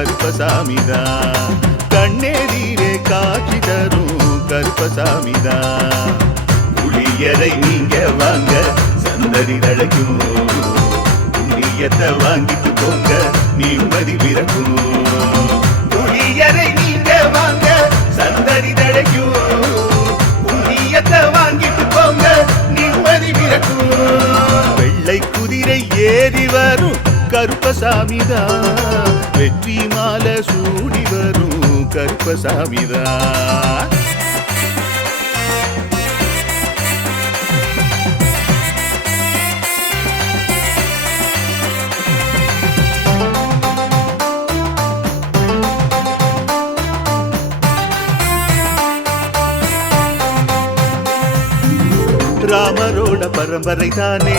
கருப்பசாமிதா. கண்ணேரீரே காட்சி தரும் கருப்பசாமிதா. புளியரை நீங்க வாங்க சந்ததி தழைக்கும் புண்ணியத்தை வாங்கிட்டு போங்க நிம்மதி பிறக்கும். கருப்பசாமிதா. வெற்றி மாலை சூடி வரும் கருப்பசாமிதா. ராமரோட பரம்பரை பரம்பரை தானே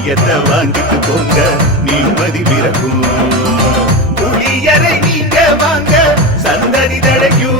புளியத்தை வாங்கிட்டு போங்க. நிம்மதி பிறக்கும். புளியரை நீங்க வாங்க. சந்தடி தடைக்கும்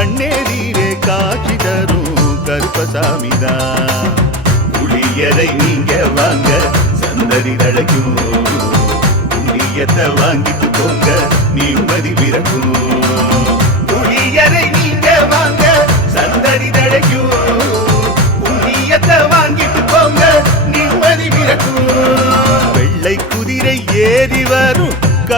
கண்ணெதிரே காட்சி தரும் கருப்பசாமிதா. புளியரை நீங்க வாங்க சந்ததி தழைக்கும் புளியத்தை வாங்கிட்டு போங்க நிம்மதி பிறக்கும். புளியரை நீங்க வாங்க சந்ததி தழைக்கும்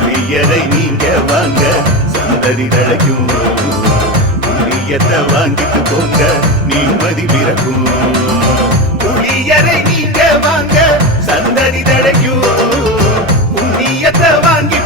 புளியரை நீங்க வாங்க. சந்ததி தழைக்கும் புளியத்தை வாங்கிட்டு போங்க. நிம்மதி பிறக்கும். புளியரை நீங்க வாங்க. சந்ததி தழைக்கும் புண்ணியத்தை வாங்கிட்டு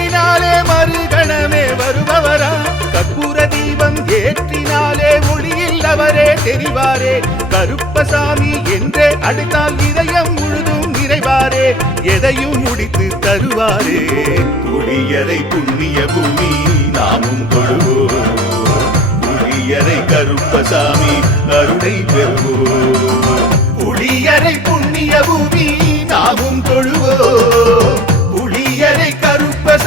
வேண்டினாலே மறுகணமே வருபவரா? கற்பூர தீபம் ஏற்றினாலே ஒளியில் அவரே தெரிவாரே. கருப்பசாமி என்றே அழைத்தால் இதயம் முழுதும் நிறைவாரே. எதையும் முடித்து தருவாரே. துளியரை புண்ணிய பூமி நாமும் தொழுவோம். புளியரை கருப்பசாமி அருளை பெறுவோம். புளியரை புண்ணிய பூமி நாமும் தொழுவோம். புளியரை